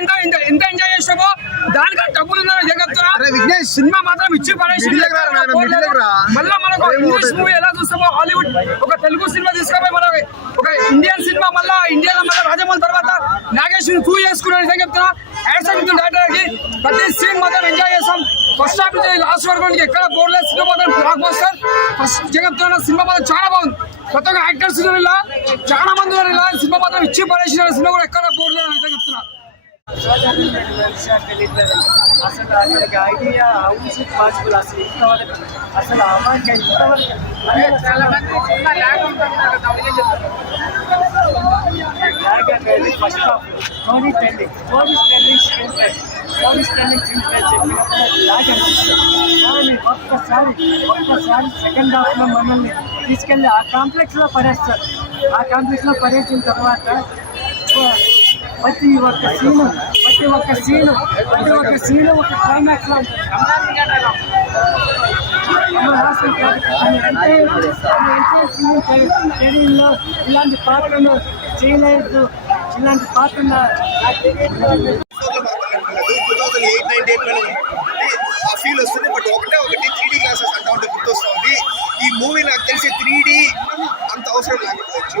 ఎంత ఎంత ఎంజాయ్ చేసామో దానికన్నా డబ్బులు ఉందని జగత్తున్నా సినిమా మాత్రం ఇచ్చి పడేసి. మళ్ళీ మనకు ఇంగ్లీష్ మూవీ ఎలా చూస్తామో హాలీవుడ్ ఒక తెలుగు సినిమా తీసుకుపోయి మన ఒక ఇండియన్ సినిమా మళ్ళా ఇండియాలో మళ్ళీ రాజమౌళి తర్వాత నాగేశ్వరి ప్రూవ్ చేసుకున్నాను నిజంగా చెప్తున్నా. యాక్షన్ డైరెక్టర్కి ప్రతి సీన్ మాత్రం ఎంజాయ్ చేస్తాం. ఫస్ట్ హాఫ్ నుంచి లాస్ట్ వరకు ఎక్కడ బోర్లేదు సినిమా మాత్రం బ్లాక్ బస్టర్ ఫస్ట్ చెప్తున్నా సినిమా మాత్రం చాలా బాగుంది. కొత్త యాక్టర్స్ ఇలా చాలా మంది ఉన్నారు ఇలా. సినిమా మాత్రం ఇచ్చి పడేసిన సినిమా కూడా ఎక్కడ బోర్లేదు నిజంగా చెప్తున్నా అసలు అతనికి ఐడియా హౌస్ పాసిబుల్ అసలు ఇంతవరకు అసలు ఆ అమ్మాయికి ఇంతవరకు లాగ్ అనేది first half story telling story telling screen play story telling screen play చెప్పినప్పుడు లాగ్ అనిపిస్తుంది కానీ ఒక్కసారి ఒక్కసారి సెకండ్ హాఫ్లో మనల్ని తీసుకెళ్ళి ఆ కాంప్లెక్స్లో పడేస్తారు ఆ కాంప్లెక్స్లో పడేసిన తర్వాత ప్రతి ఒక్క సీను ప్రతి ఒక్క సీను ప్రతి ఒక్క సీను ఒక క్లైమాక్స్లో ఉంటుంది. కెరీర్లో ఇలాంటి పాత్రలు చేయలేదు. ఇలాంటి పాత్ర ఆ ఫీల్ వస్తుంది బట్ ఒకటే ఒకటి త్రీ డీ గ్లాసెస్ అంటా ఉంటే గుర్తొస్తుంది. ఈ మూవీ నాకు తెలిసి త్రీ డీ అంత అవసరం లేకపోవచ్చు.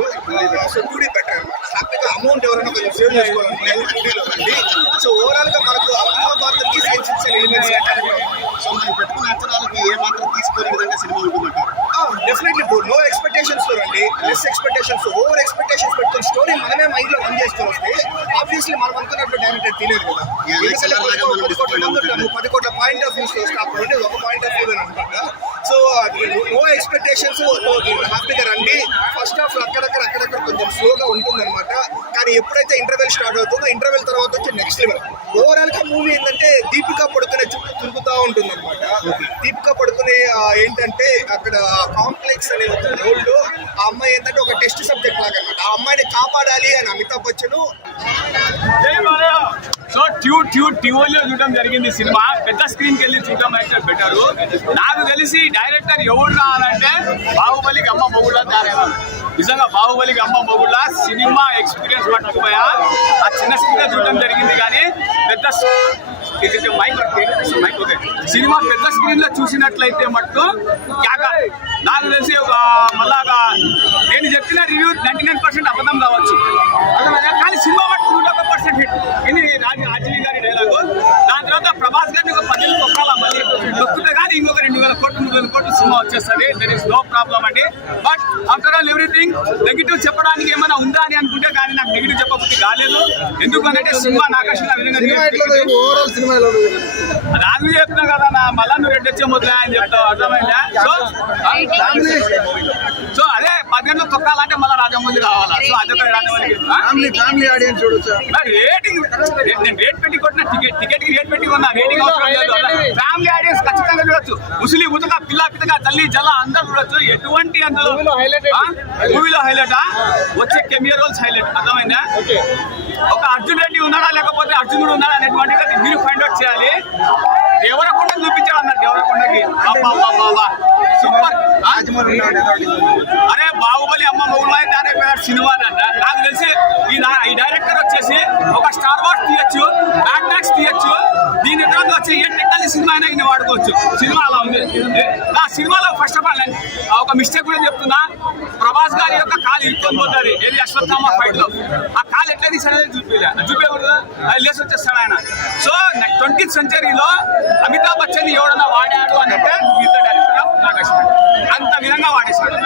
సో టూ డీ బెటర్ అనమాట హ్యాపీగా అమౌంట్ ఎవరైనా కొంచెం సేవ్ చేసుకోవాలనుకునే టూ డీలో అండి సో ఓవరాల్గా మనకు మహాభారత్కి సైన్స్ ఫిక్షన్ ఎలిమెంట్స్ సో మనం పెట్టుకున్న అంచనాలకి ఏ మాత్రం తీసుకునే విధంగా సినిమా ఉంటుందంటారు? డెఫినెట్లీ బ్రో నో ఎక్స్పెక్టేషన్స్ రండి. లెస్ ఎక్స్పెక్టేషన్స్ ఓవర్ ఎక్స్పెక్టేషన్స్ పెట్టుకుని స్టోరీ మనమే మైండ్లో రన్ చేసుకొని వస్తే ఆబ్వియస్లీ మనం అనుకున్నట్లు డైరెక్టర్ తెలియదు కదా. పది కోట్ల పాయింట్ ఆఫ్ వ్యూస్ అప్పుడు ఉండేది ఒక పాయింట్ ఆఫ్ వ్యూ అనుకుంటా. సో నో ఎక్స్పెక్టేషన్స్ హ్యాపీగా రండి. ఫస్ట్ హాఫ్ అక్కడక్కడ అక్కడక్కడ కొంచెం స్లోగా ఉంటుంది అనమాట కానీ ఎప్పుడైతే ఇంటర్వెల్ స్టార్ట్ అవుతుందో ఇంటర్వెల్ తర్వాత వచ్చి నెక్స్ట్ లెవెల్ ఓవరాల్గా మూవీ ఏంటంటే దీపికా పడుకునే చుట్టూ తిరుగుతూ ఉంటుంది అనమాట దీపికా పడుకునే ఏంటంటే అక్కడ కాంప్లెక్స్ అనే ఒక రోల్ ఆ అమ్మాయి ఏంటంటే ఒక టెస్ట్ సబ్జెక్ట్ లాగా అనమాట ఆ అమ్మాయిని కాపాడాలి అని అమితాబ్ బచ్చన్ సో ట్యూ ట్యూ ట్యూలో చూడడం జరిగింది సినిమా. పెద్ద స్క్రీన్కి వెళ్ళి చూడడం అయితే బెటర్ నాకు తెలిసి డైరెక్టర్ ఎవరు రావాలంటే బాహుబలికి అమ్మ మొగుళ్ళ తయారైనారు నిజంగా బాహుబలికి అమ్మ మొగుళ్ళ సినిమా ఎక్స్పీరియన్స్ పట్టుకుపోయా. ఆ చిన్న స్క్రీన్ చూడడం జరిగింది కానీ పెద్ద మైక్ మైక్ ఓకే సినిమా పెద్ద స్క్రీన్లో చూసినట్లయితే మట్టు నాకు తెలిసి ఒక మళ్ళాగా వేల కోట్లు వేల కోట్లు సినిమా వచ్చేస్తుంది. దర్ ఇస్ నో ప్రాబ్లం అండి. But after all everything negative చెప్పడానికి ఏమైనా ఉందా అని అనుకుంటే కానీ నాకు నెగిటివ్ చెప్పబుద్ధి కాలేదు. ఎందుకంటే సినిమా ఉంది? రాజు చెప్తున్నా కదా నా మళ్ళా నువ్వు రెడ్డి వచ్చే మొదలే అని చెప్తావు. అర్థమైందా? సో సో అదే పదిహేను తొక్కాలంటే మళ్ళీ రాజమౌళి కావాలా సో అదొక రాజమౌళి ఫ్యామిలీ ఫ్యామిలీ ఆడియన్స్ చూడొచ్చా రేటింగ్ నేను రేట్ పెట్టి కొట్టిన టికెట్ టికెట్కి రేట్ పెట్టి కొన్నా రేటింగ్ అవసరం లేదు ఫ్యామిలీ ఆడియన్స్ ఖచ్చితంగా చూడొచ్చు. ముసలి ఉతక పిల్ల పితక తల్లి జల అందరూ చూడొచ్చు. ఎటువంటి అందులో మూవీలో హైలైట్ వచ్చే కెమియో రోల్స్ హైలైట్ అర్థమైందా? ఒక అర్జున్ రెడ్డి ఉన్నాడా? సినిమాని సినిమా అంట నాకు తెలిసి ఈ ఈ డైరెక్టర్ వచ్చేసి ఒక స్టార్ వార్స్ తీయచ్చు మ్యాడ్ మ్యాక్స్ తీయచ్చు. దీని తర్వాత వచ్చి ఏ టెక్నాలజీ సినిమా అయినా ఈయన వాడుకోవచ్చు. సినిమా అలా ఉంది. నా సినిమాలో ఫస్ట్ ఆఫ్ ఆల్ ఒక మిస్టేక్ కూడా చెప్తున్నా. ప్రభాస్ గారి యొక్క కాలు ఇరుక్కొని పోతుంది. ఏది అశ్వత్థామ ఫైట్లో? ఆ కాలు ఎట్లా తీసాడని చూపించలే చూపించకూడదు అది లేచి వచ్చేస్తాడు ఆయన. సో ట్వంటీ సెంచరీలో అమితాబ్ బచ్చన్ ఎవడన్నా వాడాడు అని అంటే ఈజ్ అంత విధంగా వాడేశాడు.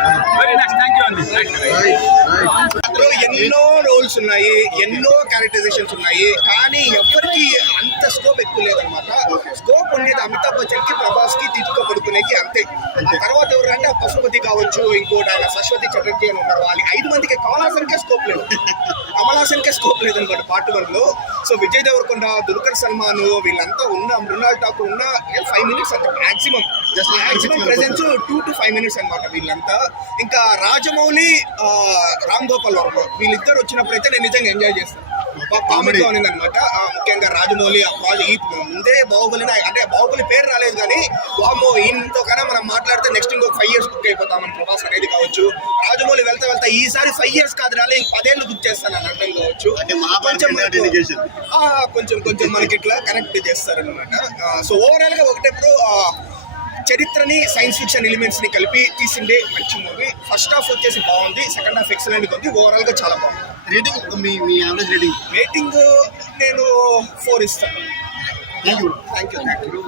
వెరీ నైస్ థ్యాంక్ యూ అండి అందులో ఎన్నో రోల్స్ ఉన్నాయి ఎన్నో క్యారెక్టరైజేషన్స్ ఉన్నాయి కానీ ఎవరికి అంత స్కోప్ ఎక్కువ లేదనమాట స్కోప్ ఉండేది అమితాబ్ బచ్చన్కి ప్రభాస్కి దీపిక పడుకునేకి అంతే. తర్వాత ఎవరంటే పశుపతి కావచ్చు ఇంకోటి ఆయన సరస్వతి చటర్జీ అని ఉన్నారు. వాళ్ళు ఐదు మందికి కమల్ హాసన్ కే స్కోప్ లేదు. కమల్ హాసన్ కే స్కోప్ లేదనమాట పార్ట్ వన్లో. సో విజయ్ దేవరకొండ దుల్కర్ సల్మాన్ వీళ్ళంతా ఉన్న మృణాల్ ఠాకూర్ ఉన్న ఫైవ్ మినిట్స్ అంటే maximum like maximum presence two to five minutes అనమాట వీళ్ళంతా. ఇంకా రాజమౌళి రామ్ గోపాల్ వర్మ వీళ్ళిద్దరు వచ్చినప్పుడు అయితే నేను నిజంగా ఎంజాయ్ చేస్తాను. కామెడీగా ఉంది అనమాట ముఖ్యంగా రాజమౌళి ఈ ముందే బాహుబలిని అంటే బాహుబలి పేరు రాలేదు కానీ వామో ఇంతో కన్నా మనం మాట్లాడితే నెక్స్ట్ ఇంకొక ఫైవ్ ఇయర్స్ బుక్ అయిపోతామని ప్రభాస్ అనేది కావచ్చు. రాజమౌళి వెళ్తా వెళ్తా ఈసారి ఫైవ్ ఇయర్స్ కాదు రాలే పదేళ్ళు బుక్ చేస్తాను అని అర్థం కావచ్చు. కొంచెం కొంచెం కొంచెం మనకి ఇట్లా కనెక్ట్ చేస్తారనమాట సో ఓవరాల్గా ఒకటెప్పుడు ఆ, చరిత్రని సైన్స్ ఫిక్షన్ ఎలిమెంట్స్ని కలిపి తీసిండే మంచి మూవీ ఫస్ట్ హాఫ్ వచ్చేసి బాగుంది సెకండ్ హాఫ్ ఎక్సలెంట్ ఉంది. ఓవరాల్గా చాలా బాగుంది. రేటింగ్ మీ మీ యావరేజ్ రేటింగ్ రేటింగ్ నేను ఫోర్ ఇస్తాను. Thank you thank you thank you